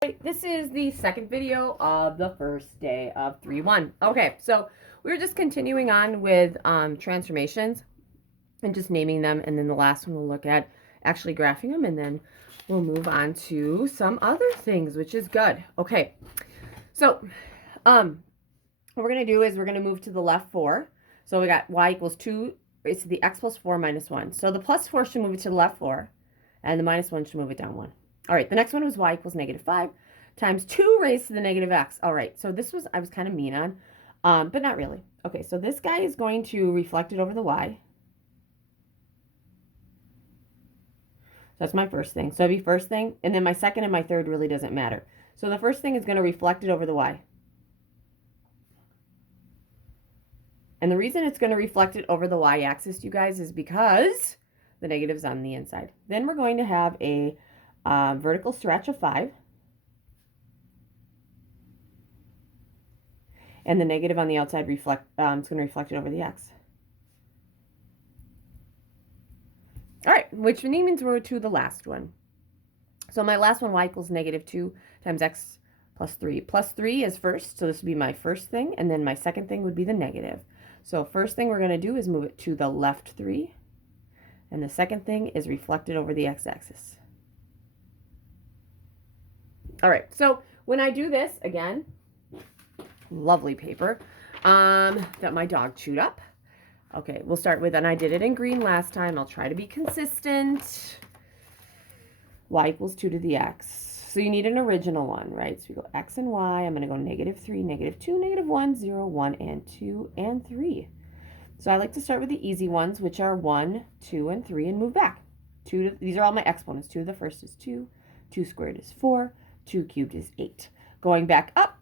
This is the second video of the first day of 3-1. Okay, so we're just continuing on with transformations and just naming them. And then the last one we'll look at actually graphing them. And then we'll move on to some other things, which is good. Okay, so what we're going to do is we're going to move to the left 4. So we got y equals 2. It's the x plus 4 minus 1. So the plus 4 should move it to the left 4. And the minus 1 should move it down 1. All right, the next one was y equals negative 5 times 2 raised to the negative x. All right, so this was, I was kind of mean on, but not really. Okay, so this guy is going to reflect it over the y. So that's my first thing. So it'd be first thing, and then my second and my third really doesn't matter. So the first thing is going to reflect it over the y. And the reason it's going to reflect it over the y-axis, you guys, is because the negative's on the inside. Then we're going to have a vertical stretch of 5. And the negative on the outside it's going to reflect it over the x. All right, which means we're to the last one. So my last one, y equals negative 2 times x plus 3. Plus 3 is first, so this would be my first thing. And then my second thing would be the negative. So first thing we're going to do is move it to the left 3. And the second thing is reflected over the x-axis. All right, so when I do this, again, lovely paper that my dog chewed up. Okay, we'll start with, and I did it in green last time. I'll try to be consistent. Y equals 2 to the x. So you need an original one, right? So we go x and y. I'm going to go negative 3, negative 2, negative 1, 0, 1, and 2, and 3. So I like to start with the easy ones, which are 1, 2, and 3, and move back. These are all my exponents. 2 to the first is 2. 2 squared is 4. 2 cubed is 8. Going back up,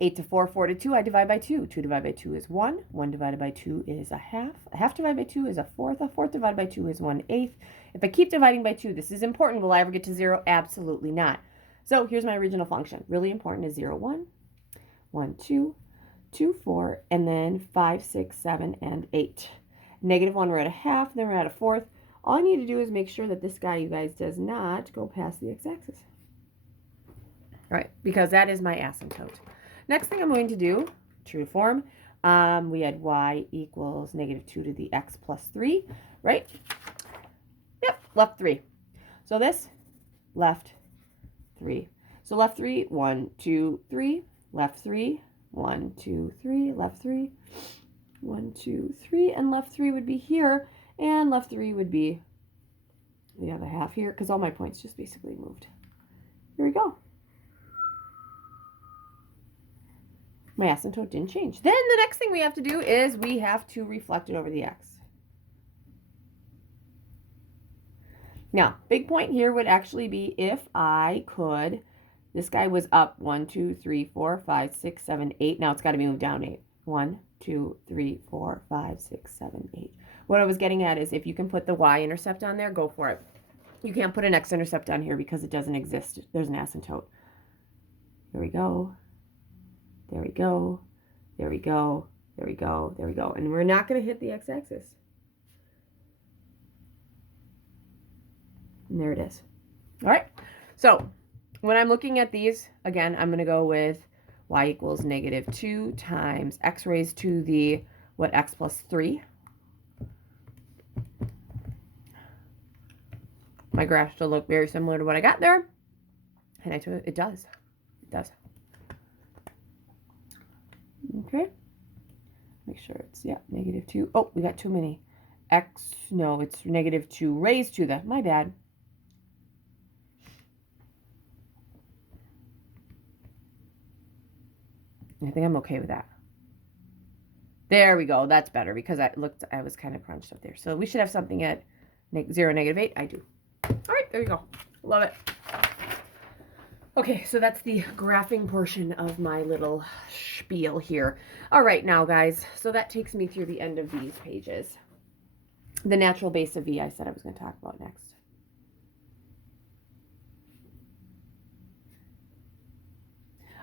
8 to 4, 4 to 2, I divide by 2. 2 divided by 2 is 1. 1 divided by 2 is a half. A half divided by 2 is a fourth. A fourth divided by 2 is 1/8. If I keep dividing by 2, this is important. Will I ever get to 0? Absolutely not. So here's my original function. Really important is 0, 1, 1, 2, 2, 4, and then 5, 6, 7, and 8. Negative 1, we're at a half, then we're at a fourth. All I need to do is make sure that this guy, you guys, does not go past the x-axis. All right, because that is my asymptote. Next thing I'm going to do, true to form, we had y equals negative 2 to the x plus 3, right? Yep, left 3. So this, left 3. So left 3, 1, 2, 3, left 3, 1, 2, 3, left 3, 1, 2, 3, and left 3 would be here, and left 3 would be the other half here, because all my points just basically moved. Here we go. My asymptote didn't change. Then the next thing we have to do is we have to reflect it over the x. Now, big point here would actually be if I could, this guy was up 1, 2, 3, 4, 5, 6, 7, 8. Now it's got to be moved down 8. 1, 2, 3, 4, 5, 6, 7, 8. What I was getting at is if you can put the y-intercept on there, go for it. You can't put an x-intercept on here because it doesn't exist. There's an asymptote. Here we go. There we go, there we go, there we go, there we go. And we're not going to hit the x-axis. And there it is. All right, so when I'm looking at these, again, I'm going to go with y equals negative 2 times x raised to the, x plus 3. My graph should look very similar to what I got there. And it does. It does. Okay, make sure it's, yeah, negative 2. Oh, we got too many. X, no, it's negative 2 raised to the, my bad. I think I'm okay with that. There we go. That's better because I was kind of crunched up there. So we should have something at 0, negative 8. I do. All right, there you go. Love it. Okay, so that's the graphing portion of my little spiel here. All right, now, guys, so that takes me through the end of these pages. The natural base of v I said I was going to talk about next.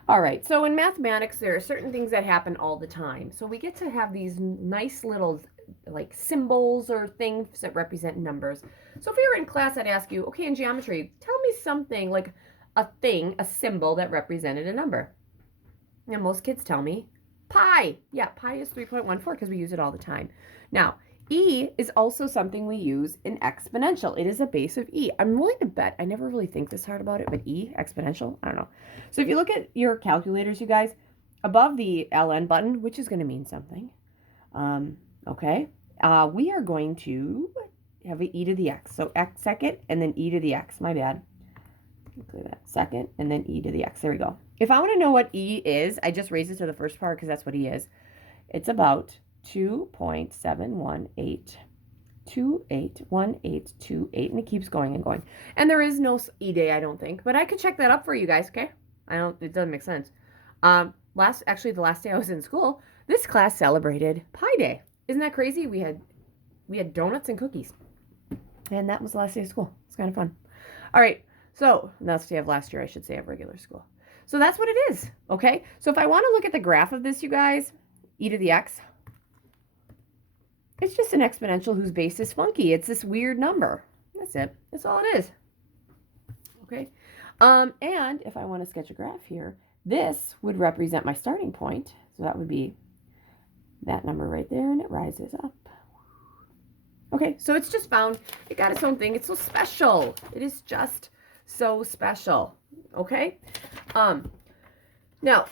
All right, so in mathematics, there are certain things that happen all the time. So we get to have these nice little like symbols or things that represent numbers. So if we were in class, I'd ask you, okay, in geometry, tell me something like a thing, a symbol that represented a number. And most kids tell me pi. Yeah, pi is 3.14 because we use it all the time. Now, e is also something we use in exponential. It is a base of e. I'm willing to bet, I never really think this hard about it, but e, exponential, I don't know. So if you look at your calculators, you guys, above the ln button, which is going to mean something, okay, we are going to have an e to the x. So x second and then e to the x. My bad. Clear that. Second and then e to the x. There we go. If I want to know what e is, I just raise it to the first part because that's what e is. It's about 2.7128281828, and it keeps going and going. And there is no e day, I don't think, but I could check that up for you guys, okay? It doesn't make sense. The last day I was in school, this class celebrated Pi Day. Isn't that crazy? We had donuts and cookies. And that was the last day of school. It's kind of fun. All right. So, last day of last year, I should say, of regular school. So that's what it is, okay? So if I want to look at the graph of this, you guys, e to the x, it's just an exponential whose base is funky. It's this weird number. That's it. That's all it is. Okay? And if I want to sketch a graph here, this would represent my starting point. So that would be that number right there, and it rises up. Okay, so it's just found. It got its own thing. It's so special. It is just so special. Okay? Now,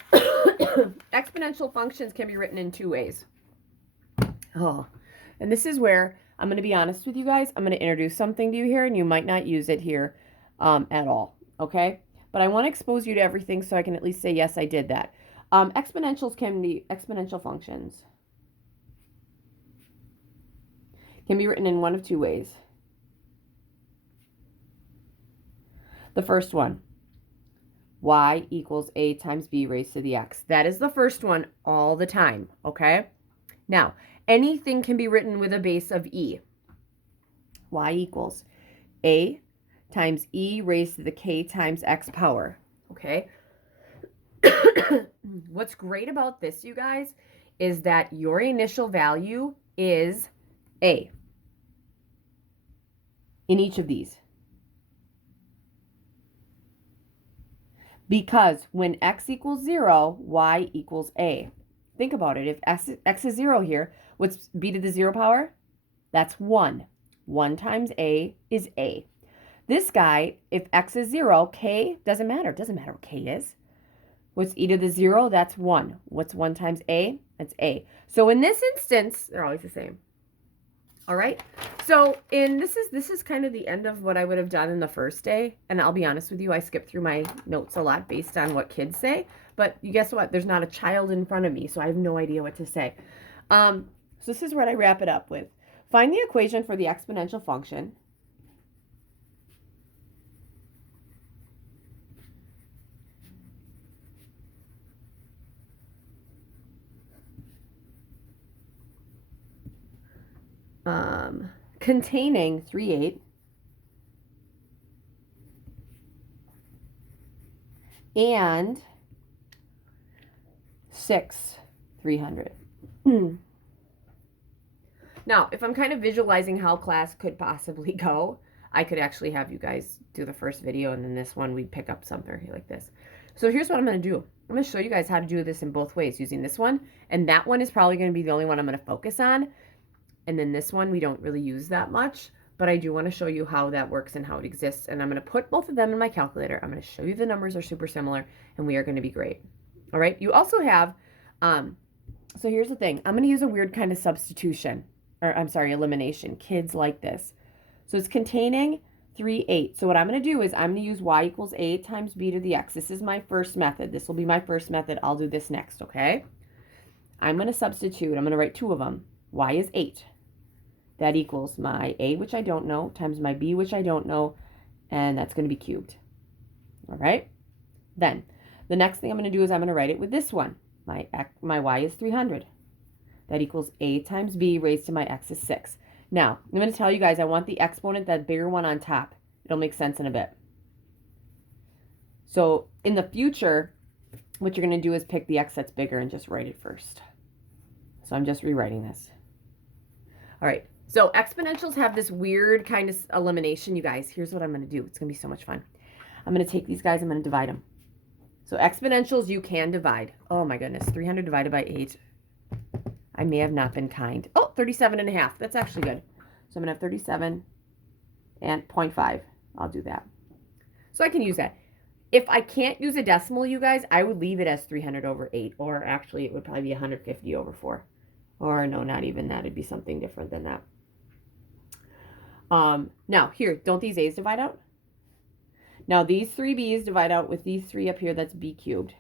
exponential functions can be written in two ways. Oh, and this is where I'm going to be honest with you guys. I'm going to introduce something to you here, and you might not use it here at all. Okay? But I want to expose you to everything so I can at least say, yes, I did that. Exponential functions can be written in one of two ways. The first one, y equals a times b raised to the x. That is the first one all the time, okay? Now, anything can be written with a base of e. Y equals a times e raised to the k times x power, okay? What's great about this, you guys, is that your initial value is a in each of these. Because when x equals 0, y equals a. Think about it. If x is 0 here, what's b to the 0 power? That's 1. 1 times a is a. This guy, if x is 0, k doesn't matter. It doesn't matter what k is. What's e to the 0? That's 1. What's 1 times a? That's a. So in this instance, they're always the same. All right. So this is kind of the end of what I would have done in the first day. And I'll be honest with you, I skip through my notes a lot based on what kids say. But you guess what? There's not a child in front of me, so I have no idea what to say. So this is what I wrap it up with. Find the equation for the exponential function. Containing 3/8 and 6/300. Now, if I'm kind of visualizing how class could possibly go, I could actually have you guys do the first video, and then this one we'd pick up something like this. So here's what I'm going to do. I'm going to show you guys how to do this in both ways using this one, and that one is probably going to be the only one I'm going to focus on. And then this one we don't really use that much, but I do want to show you how that works and how it exists. And I'm going to put both of them in my calculator. I'm going to show you the numbers are super similar, and we are going to be great. All right. You also have, so here's the thing. I'm going to use a weird kind of substitution, or I'm sorry, elimination. Kids like this. So it's containing 3/8. So what I'm going to do is I'm going to use y equals a times b to the x. This is my first method. This will be my first method. I'll do this next, okay? I'm going to substitute. I'm going to write two of them. Y is 8. That equals my a, which I don't know, times my b, which I don't know, and that's going to be cubed. All right? Then, the next thing I'm going to do is I'm going to write it with this one. My y is 300. That equals a times b raised to my x is 6. Now, I'm going to tell you guys I want the exponent, that bigger one on top. It'll make sense in a bit. So, in the future, what you're going to do is pick the x that's bigger and just write it first. So, I'm just rewriting this. All right. So exponentials have this weird kind of elimination, you guys. Here's what I'm going to do. It's going to be so much fun. I'm going to take these guys, I'm going to divide them. So exponentials you can divide. Oh my goodness, 300 divided by 8. I may have not been kind. Oh, 37.5. That's actually good. So I'm going to have 37 and 0.5. I'll do that. So I can use that. If I can't use a decimal, you guys, I would leave it as 300 over 8. Or actually, it would probably be 150 over 4. Or no, not even that. It'd be something different than that. Now, here, don't these a's divide out? Now, these 3 b's divide out with these 3 up here. That's b cubed.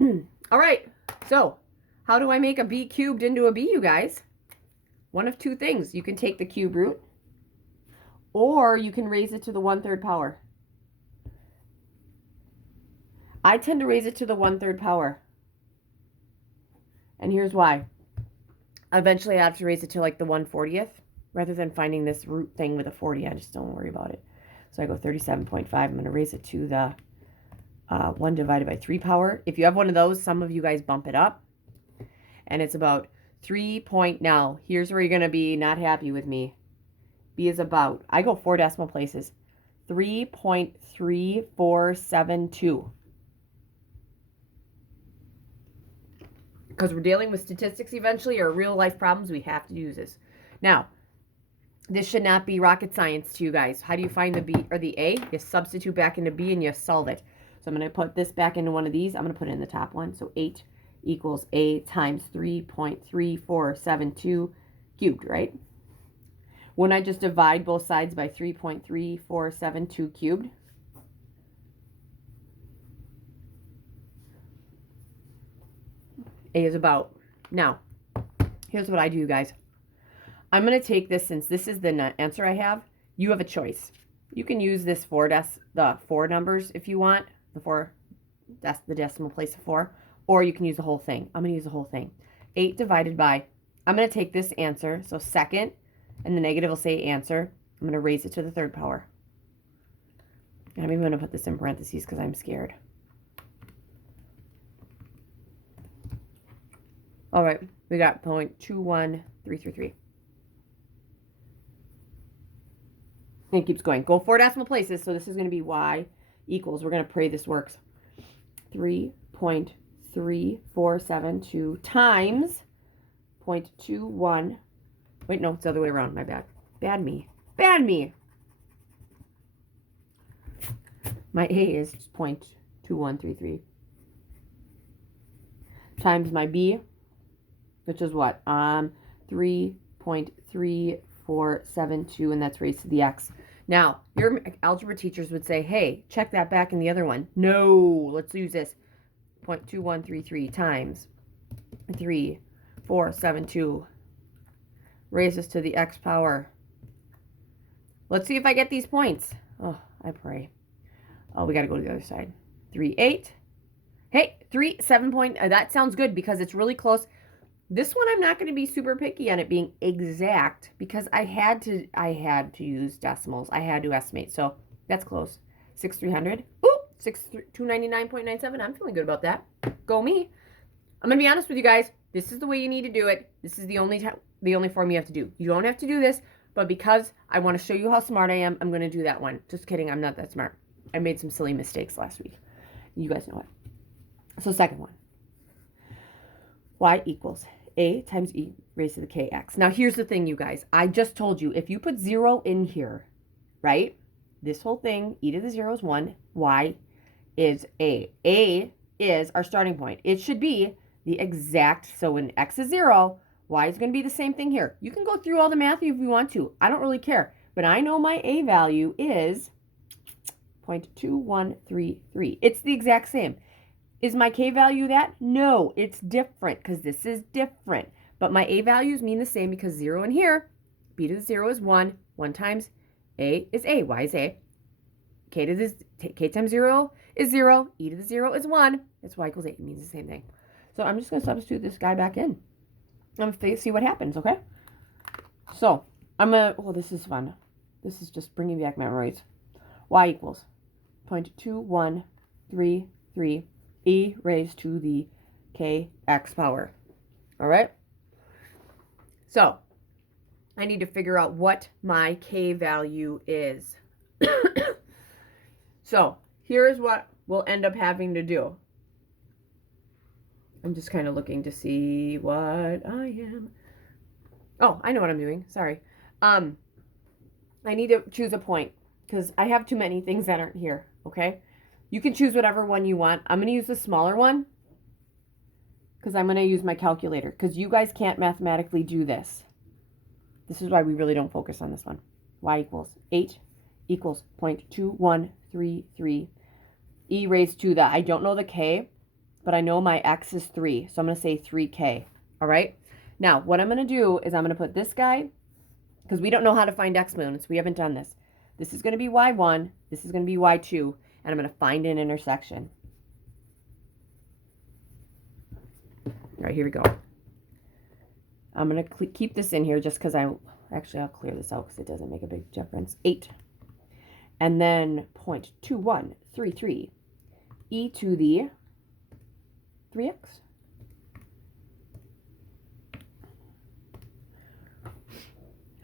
All right. So, how do I make a b cubed into a b, you guys? One of two things. You can take the cube root, or you can raise it to the 1/3 power. I tend to raise it to the 1/3 power. And here's why. Eventually, I have to raise it to like the 1/40th. Rather than finding this root thing with a 40, I just don't worry about it. So I go 37.5. I'm going to raise it to the 1 divided by 3 power. If you have one of those, some of you guys bump it up. And it's about 3 now. Here's where you're going to be not happy with me. B is about, I go 4 decimal places. 3.3472. Because we're dealing with statistics eventually, or real life problems, we have to use this. Now, this should not be rocket science to you guys. How do you find the B or the A? You substitute back into B and you solve it. So I'm going to put this back into one of these. I'm going to put it in the top one. So 8 equals A times 3.3472 cubed, right? When I just divide both sides by 3.3472 cubed, A is about. Now, here's what I do, guys. I'm going to take this, since this is the answer I have, you have a choice. You can use this the 4 numbers if you want, the decimal place of 4, or you can use the whole thing. I'm going to use the whole thing. 8 divided by, I'm going to take this answer, so second, and the negative will say answer. I'm going to raise it to the 3rd power. And I'm even going to put this in parentheses because I'm scared. All right, we got 0.21333. And it keeps going. Go 4 decimal places, so this is going to be y equals, we're going to pray this works, 3.3472 times 0.21. Wait, no, it's the other way around. My bad. Bad me. Bad me. My A is 0.2133 times my B, which is what? 3.3472, and that's raised to the x. Now, your algebra teachers would say, hey, check that back in the other one. No, let's use this. 0.2133 times 3.472 raises to the x power. Let's see if I get these points. Oh, I pray. Oh, we got to go to the other side. 3.8. Hey, 3.7. That sounds good because it's really close. This one I'm not going to be super picky on it being exact because I had to use decimals. I had to estimate. So that's close. 6,300. Ooh, 299.97. I'm feeling good about that. Go me. I'm going to be honest with you guys. This is the way you need to do it. This is the only form you have to do. You don't have to do this, but because I want to show you how smart I am, I'm going to do that one. Just kidding. I'm not that smart. I made some silly mistakes last week. You guys know it. So second one. Y equals A times E raised to the kx. Now here's the thing, you guys. I just told you, if you put 0 in here, right? This whole thing, e to the 0 is 1. Y is A. A is our starting point. It should be the exact, so when x is 0, y is going to be the same thing here. You can go through all the math if you want to. I don't really care. But I know my A value is 0.2133. It's the exact same. Is my K value that? No, it's different because this is different. But my A values mean the same because 0 in here, B to the 0 is 1. 1 times A is A. Y is A. K times 0 is 0. E to the 0 is 1. That's Y equals 8. It means the same thing. So I'm just going to substitute this guy back in. I'm going to see what happens, okay? So I'm going to, oh, this is fun. This is just bringing back memories. Y equals 0.2133 E raised to the kx power. All right? So, I need to figure out what my k value is. So here's what we'll end up having to do. I'm just kind of looking to see what I am. Oh, I know what I'm doing. Sorry. I need to choose a point because I have too many things that aren't here. Okay. You can choose whatever one you want. I'm going to use the smaller one because I'm going to use my calculator because you guys can't mathematically do this. This is why we really don't focus on this one. Y equals 8 equals 0.2133. E raised to the, I don't know the K, but I know my X is 3. So I'm going to say 3K. All right. Now, what I'm going to do is I'm going to put this guy, because we don't know how to find exponents. We haven't done this. This is going to be Y1. This is going to be Y2. And I'm going to find an intersection. All right, here we go. I'm going to keep this in here just because I'll clear this out because it doesn't make a big difference. 8. And then 0.2133 e to the 3x.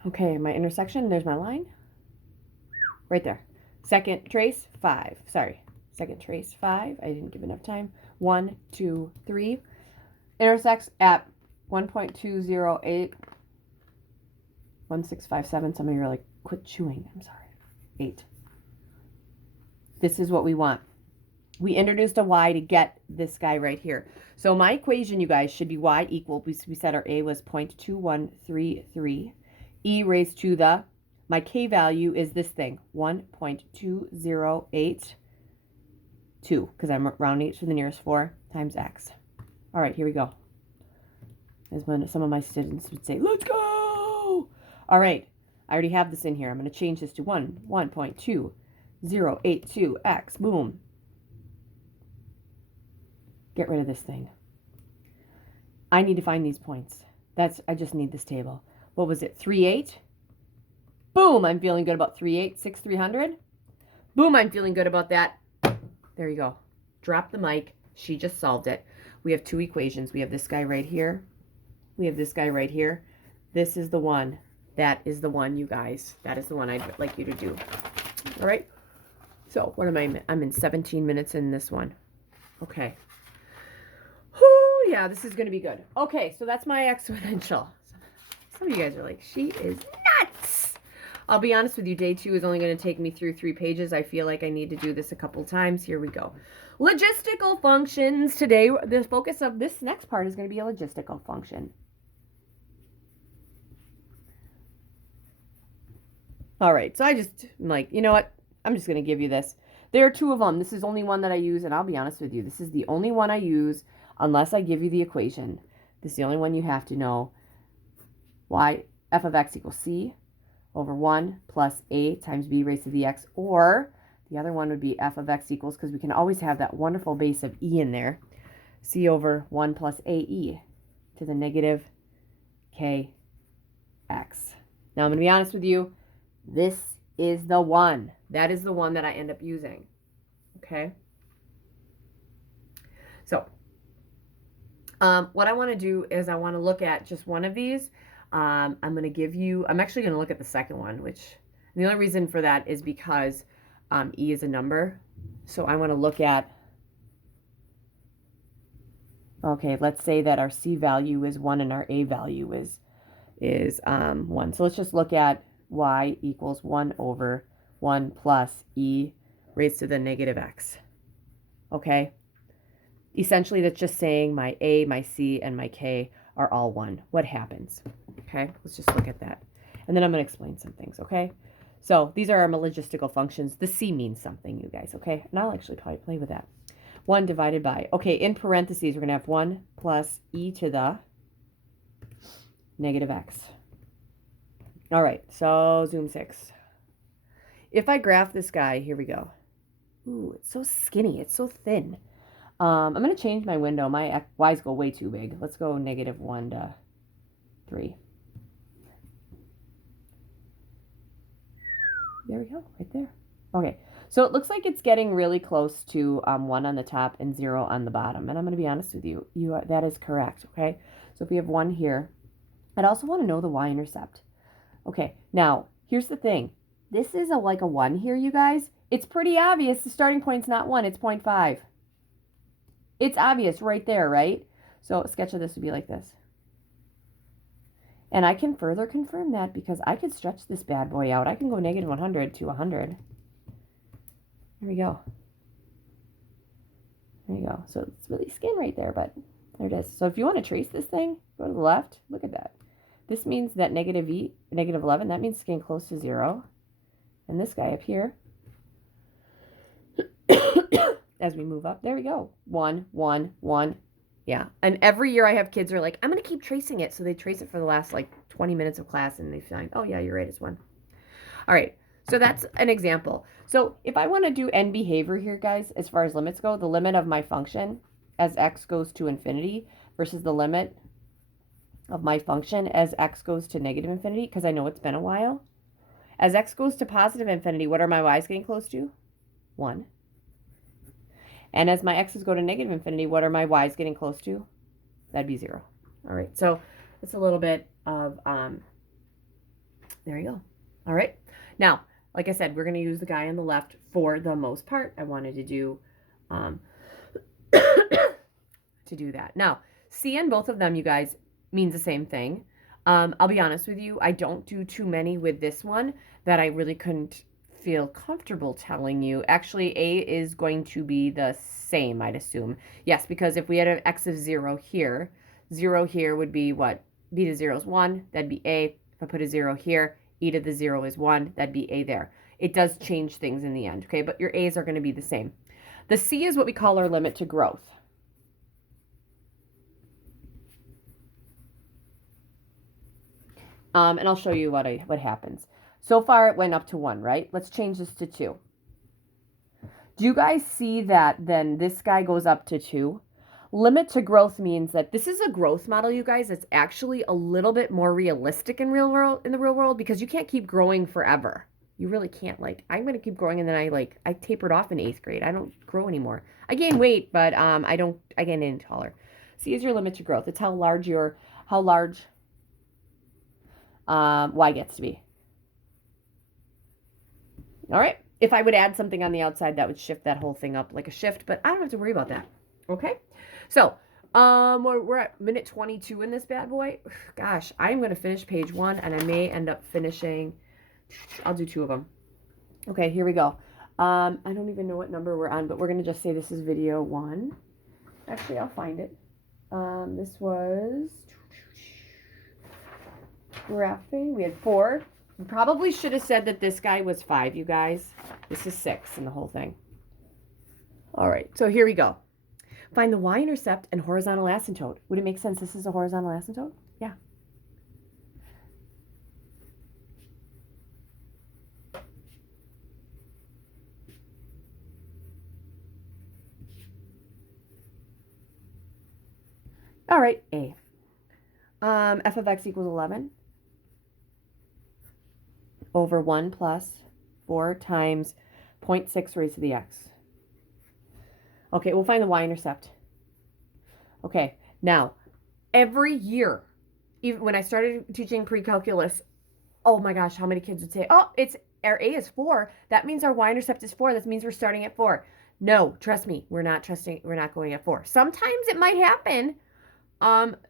Okay, my intersection, there's my line. Right there. Second trace, 5. Sorry. Second trace, 5. I didn't give enough time. 1, 2, 3. Intersects at 1.208. 1657. Some of you are like, quit chewing. I'm sorry. 8. This is what we want. We introduced a y to get this guy right here. So my equation, you guys, should be y equal, we said our a was 0.2133. E raised to the, my k value is this thing, 1.2082, because I'm rounding it to the nearest 4 times x. All right, here we go. As when some of my students would say, let's go. All right, I already have this in here. I'm going to change this to 1.2082x. Boom. Get rid of this thing. I need to find these points. I just need this table. What was it? 3.8? Boom, I'm feeling good about 3.8. 6,300? Boom, I'm feeling good about that. There you go. Drop the mic. She just solved it. We have 2 equations. We have this guy right here. We have this guy right here. This is the one. That is the one, you guys. That is the one I'd like you to do. All right? So, what am I in? I'm in 17 minutes in this one. Okay. Whoo, yeah, this is going to be good. Okay, so that's my exponential. Some of you guys are like, she is nuts. I'll be honest with you, day 2 is only going to take me through 3 pages. I feel like I need to do this a couple times. Here we go. Logistical functions. Today, the focus of this next part is going to be a logistical function. All right, so I'm like, you know what? I'm just going to give you this. There are 2 of them. This is only one that I use, and I'll be honest with you. This is the only one I use unless I give you the equation. This is the only one you have to know. Y, f of x equals c over 1 plus a times b raised to the x, or the other one would be f of x equals, because we can always have that wonderful base of e in there, c over 1 plus ae to the negative kx. Now, I'm going to be honest with you. This is the one. That is the one that I end up using. Okay? So, what I want to do is I want to look at just one of these. I'm going to give you, I'm actually going to look at the second one, which the only reason for that is because E is a number. So I want to look at, okay, let's say that our C value is 1 and our A value is 1. So let's just look at Y equals 1 over 1 plus E raised to the negative X. Okay. Essentially, that's just saying my A, my C, and my K are all 1. What happens? Okay, let's just look at that. And then I'm going to explain some things, okay? So these are our logistical functions. The C means something, you guys, okay? And I'll actually probably play with that. 1 divided by, okay, in parentheses, we're going to have 1 plus e to the negative x. All right, so zoom 6. If I graph this guy, here we go. Ooh, it's so skinny. It's so thin. I'm going to change my window. My y's go way too big. Let's go negative 1 to 3. There we go, right there. Okay, so it looks like it's getting really close to 1 on the top and 0 on the bottom. And I'm going to be honest with you, that is correct, okay? So if we have 1 here, I'd also want to know the y-intercept. Okay, now, here's the thing. This is like a 1 here, you guys. It's pretty obvious the starting point's not 1, it's 0.5. It's obvious right there, right? So a sketch of this would be like this. And I can further confirm that because I could stretch this bad boy out. I can go negative 100 to 100. There we go. There you go. So it's really skin right there, but there it is. So if you want to trace this thing, go to the left. Look at that. This means that negative 11, that means skin close to 0. And this guy up here, as we move up, there we go. 1, 1, 1. Yeah. And every year I have kids who are like, I'm going to keep tracing it. So they trace it for the last like 20 minutes of class and they find, oh yeah, you're right, it's 1. All right. So that's an example. So if I want to do end behavior here, guys, as far as limits go, the limit of my function as x goes to infinity versus the limit of my function as x goes to negative infinity, because I know it's been a while. As x goes to positive infinity, what are my y's getting close to? 1. And as my x's go to negative infinity, what are my y's getting close to? That'd be 0. All right, so it's a little bit of, there you go. All right, now, like I said, we're going to use the guy on the left for the most part. I wanted to do, to do that. Now, C in both of them, you guys, means the same thing. I'll be honest with you, I don't do too many with this one that I really couldn't feel comfortable telling you. Actually, A is going to be the same, I'd assume. Yes, because if we had an x of 0 here would be what? B to 0 is 1, that'd be A. If I put a 0 here, e to the 0 is 1, that'd be A there. It does change things in the end, okay? But your A's are going to be the same. The C is what we call our limit to growth. And I'll show you what happens. So far, it went up to 1, right? Let's change this to 2. Do you guys see that then this guy goes up to 2? Limit to growth means that this is a growth model, you guys. It's actually a little bit more realistic in the real world because you can't keep growing forever. You really can't. Like, I'm going to keep growing, and then I tapered off in 8th grade. I don't grow anymore. I gain weight, but I gain any taller. C is your limit to growth. It's how large y gets to be. All right. If I would add something on the outside, that would shift that whole thing up like a shift, but I don't have to worry about that. Okay. So, we're at minute 22 in this bad boy. Gosh, I'm going to finish page 1, and I may end up finishing, I'll do 2 of them. Okay, here we go. I don't even know what number we're on, but we're going to just say this is video 1. Actually, I'll find it. This was graphing. We had 4. We probably should have said that this guy was 5, you guys. This is 6 in the whole thing. All right, so here we go. Find the y-intercept and horizontal asymptote. Would it make sense this is a horizontal asymptote? Yeah. All right, A. F of x equals 11 over 1 plus 4 times 0.6 raised to the x. Okay, we'll find the y-intercept. Okay, now, every year, even when I started teaching pre-calculus, oh my gosh, how many kids would say, oh, our A is 4. That means our y-intercept is 4. That means we're starting at 4. No, trust me, we're not going at 4. Sometimes it might happen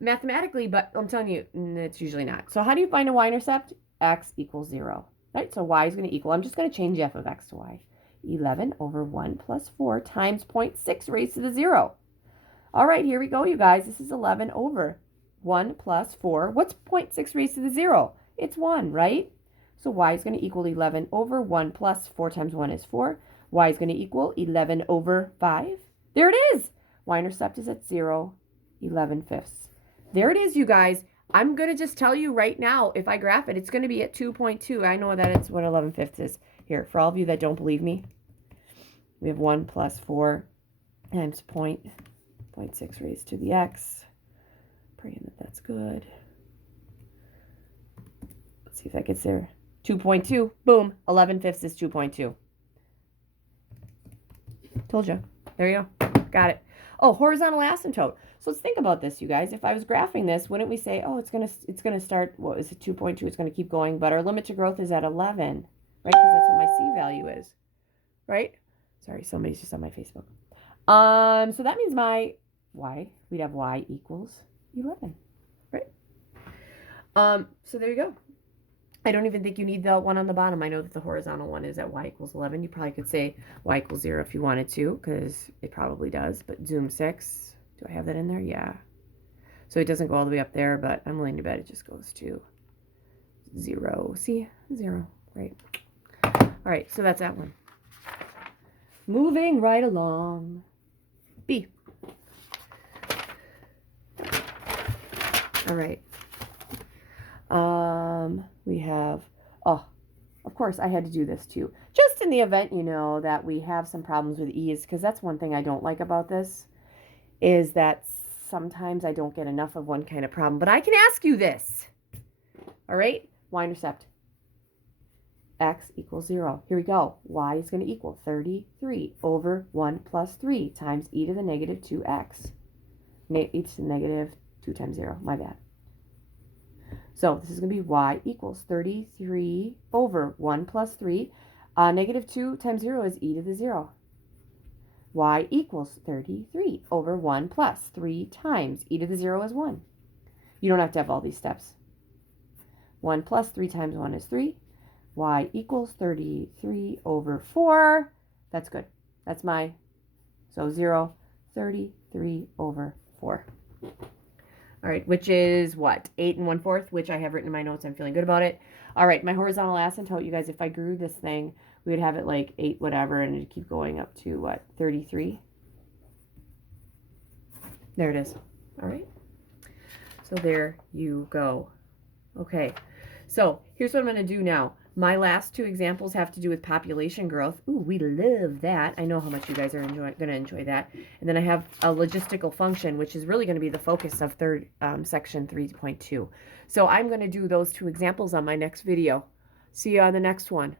mathematically, but I'm telling you, it's usually not. So how do you find a y-intercept? X equals 0, right? So y is going to equal, I'm just going to change f of x to y. 11 over 1 plus 4 times 0.6 raised to the 0. All right, here we go, you guys. This is 11 over 1 plus 4. What's 0.6 raised to the 0? It's 1, right? So y is going to equal 11 over 1 plus 4 times 1 is 4. Y is going to equal 11 over 5. There it is. Y-intercept is at 0, 11/5. There it is, you guys. I'm going to just tell you right now, if I graph it, it's going to be at 2.2. I know that it's what 11/5 is. Here, for all of you that don't believe me, we have 1 plus 4 times 0.6 raised to the x. Praying that that's good. Let's see if that gets there. 2.2. Boom. 11/5 is 2.2. Told you. There you go. Got it. Oh, horizontal asymptote. So let's think about this, you guys. If I was graphing this, wouldn't we say, oh, it's gonna start, what is it, 2.2, it's gonna keep going, but our limit to growth is at 11, right? Because that's what my C value is, right? Sorry, somebody's just on my Facebook. So that means my we'd have y equals 11, right? So there you go. I don't even think you need the one on the bottom. I know that the horizontal one is at y equals 11. You probably could say y equals 0 if you wanted to, because it probably does. But zoom 6, do I have that in there? Yeah. So it doesn't go all the way up there, but I'm willing to bet it just goes to 0. See? 0. Great. All right, so that's that one. Moving right along. B. All right. We have, oh, of course I had to do this too. Just in the event, you know, that we have some problems with e's, because that's one thing I don't like about this, is that sometimes I don't get enough of one kind of problem. But I can ask you this. All right, y-intercept. X equals 0. Here we go. Y is going to equal 33 over 1 plus 3 times e to the negative 2x. E to the negative 2 times 0. My bad. So this is going to be y equals 33 over 1 plus 3. Negative 2 times 0 is e to the 0. Y equals 33 over 1 plus 3 times e to the 0 is 1. You don't have to have all these steps. 1 plus 3 times 1 is 3. Y equals 33 over 4. That's good. That's my, so 0, 33 over 4. All right, which is what? 8 1/4, which I have written in my notes. I'm feeling good about it. All right, my horizontal asymptote, you guys, if I grew this thing, we would have it like 8 whatever, and it'd keep going up to what? 33. There it is. All right. So there you go. Okay. So here's what I'm going to do now. My last two examples have to do with population growth. Ooh, we love that. I know how much you guys are going to enjoy that. And then I have a logistical function, which is really going to be the focus of section 3.2. So I'm going to do those two examples on my next video. See you on the next one.